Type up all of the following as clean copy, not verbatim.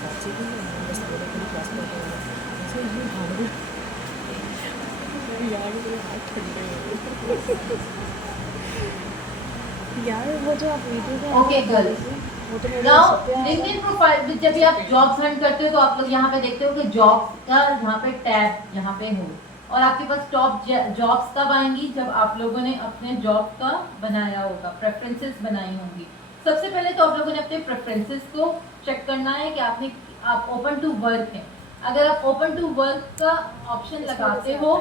चाची भी है, बस मेरे को क्लास में ऐसे ही भाग यार मेरे हाथ ठंडे हो यार। वो जो आप वीडियो में ओके गर्ल्स, वो तो मेरे नाउ सब पे आ लिंक्डइन प्रोफाइल जब भी आप जॉब्स हंट करते हो तो आप लोग यहाँ पे देखते हो कि जॉब्स का यहाँ पे टैब यहाँ पे हो, और आपके पास टॉप जॉब्स कब आएंगी जब आप लोगों ने अपने जॉब का बनाया होगा, प्रेफरेंसेस बनाई होंगी। सबसे पहले तो आप लोगों ने अपने प्रेफरेंसेस को चेक करना है कि आप ओपन टू वर्क हैं। अगर आप ओपन टू वर्क का ऑप्शन लगाते हो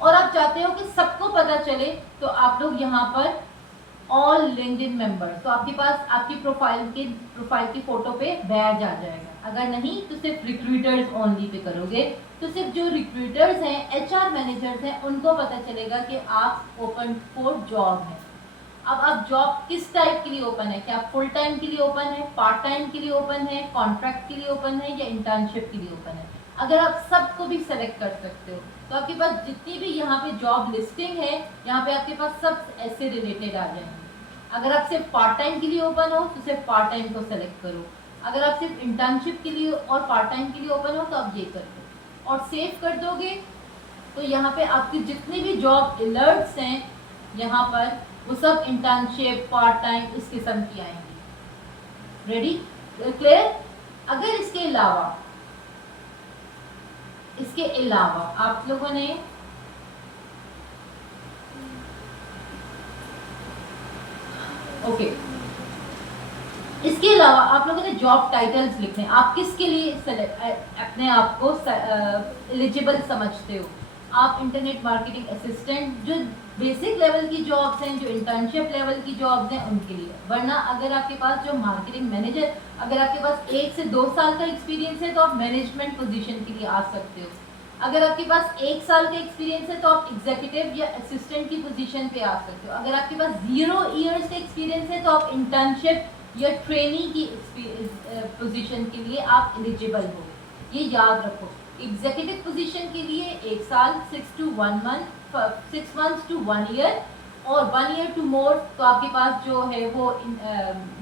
और आप चाहते हो कि सबको पता चले, तो आप लोग यहाँ पर ऑल लिंक्डइन मेंबर्स, तो आपके पास आपकी प्रोफाइल की फोटो पे बैज आ जाएगा। अगर नहीं तो सिर्फ रिक्रूटर्स ओनली पे करोगे, तो सिर्फ जो रिक्रूटर्स हैं, एचआर मैनेजर्स हैं, उनको पता चलेगा कि आप ओपन फॉर जॉब हैं। अब आप जॉब किस टाइप के लिए ओपन है, क्या फुल टाइम के लिए ओपन है, पार्ट टाइम के लिए ओपन है, कॉन्ट्रैक्ट के लिए ओपन है, या इंटर्नशिप के लिए ओपन है। अगर आप सबको भी सेलेक्ट कर सकते हो तो आपके पास जितनी भी यहाँ पे जॉब लिस्टिंग है, यहाँ पे आपके पास सब ऐसे रिलेटेड आ जाएंगे। अगर आप सिर्फ पार्ट टाइम के लिए ओपन हो तो सिर्फ पार्ट टाइम को सेलेक्ट करो। अगर आप सिर्फ इंटर्नशिप के लिए और पार्ट टाइम के लिए ओपन हो तो आप ये कर दो और सेव कर दोगे, तो यहाँ पे आपकी जितनी भी जॉब अलर्ट्स हैं यहाँ पर, वो सब इंटर्नशिप, पार्ट टाइम, इस किस्म की आएंगी। Ready, clear. अगर इसके अलावा आप लोगों ने ओके इसके अलावा आप लोगों ने जॉब टाइटल्स लिखने, आप किसके लिए अपने आप को एलिजिबल समझते हो। आप इंटरनेट मार्केटिंग असिस्टेंट, जो बेसिक लेवल की जॉब्स हैं, जो इंटर्नशिप लेवल की जॉब्स हैं, उनके लिए। वरना अगर आपके पास जो मार्केटिंग मैनेजर, अगर आपके पास 1 से 2 साल का एक्सपीरियंस है तो आप मैनेजमेंट पोजीशन के लिए आ सकते हो। अगर आपके पास 1 साल का एक्सपीरियंस है तो आप एग्जीक्यूटिव या असिस्टेंट की पोजीशन पे आ सकते हो। अगर आपके पास 0 इयर्स का एक्सपीरियंस है तो आप इंटर्नशिप या ट्रेनिंग की पोजीशन के लिए आप एलिजिबल हो। ये याद रखो, एग्जीक्यूटिव पोजीशन के लिए 1 साल 6 मंथ्स टू 1 ईयर, और 1 ईयर टू मोर तो आपके पास जो है वो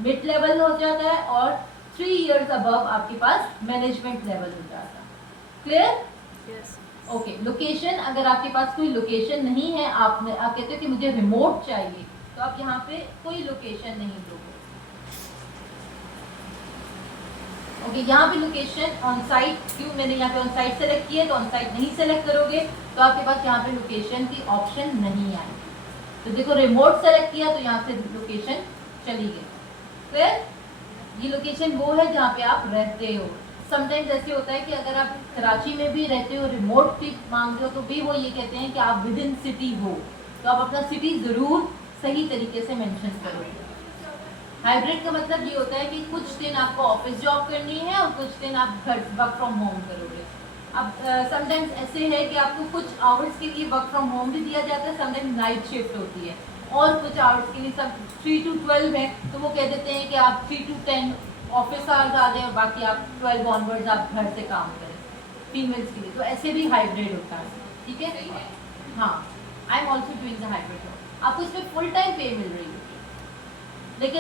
मिड लेवल हो जाता है, और 3 इयर्स अबव आपके पास मैनेजमेंट लेवल हो जाता है। क्लियर? ओके। लोकेशन, अगर आपके पास कोई लोकेशन नहीं है, आप कहते हो कि मुझे रिमोट चाहिए, तो आप यहाँ पे कोई लोकेशन नहीं दोगे। ओके, यहाँ पे लोकेशन ऑन साइट, क्यों मैंने यहाँ पे ऑन साइट सेलेक्ट किया है, तो ऑन साइट नहीं सेलेक्ट करोगे तो आपके पास यहाँ पे लोकेशन की ऑप्शन नहीं आएगी। तो देखो, रिमोट सेलेक्ट किया तो यहाँ से लोकेशन चली गई। फिर ये लोकेशन वो है जहाँ पे आप रहते हो। समटाइम्स ऐसे होता है कि अगर आप कराची में भी रहते हो, रिमोट भी मांग रहे हो, तो भी वो ये कहते हैं कि आप विद इन सिटी हो, तो आप अपना सिटी ज़रूर सही तरीके से मेंशन करोगे। हाइब्रिड का मतलब ये होता है कि कुछ दिन आपको ऑफिस जॉब करनी है और कुछ दिन आप घर वर्क फ्रॉम होम करोगे। अब समटाइम्स ऐसे है कि आपको कुछ आवर्स के लिए वर्क फ्रॉम होम भी दिया जाता है, समटाइम्स नाइट शिफ्ट होती है, और कुछ आवर्स के लिए सब 3 to 12 है, तो वो कह देते हैं कि आप 3 to 10 ऑफिस आवर्स आ जाए और बाकी आप 12 ऑनवर्ड्स आप घर से काम करें, फीमेल्स के लिए। तो ऐसे भी हाइब्रिड होता है, ठीक है। हाँ, I am also doing the hybrid job. आपको इसमें फुल टाइम पे मिल रही है, लेकिन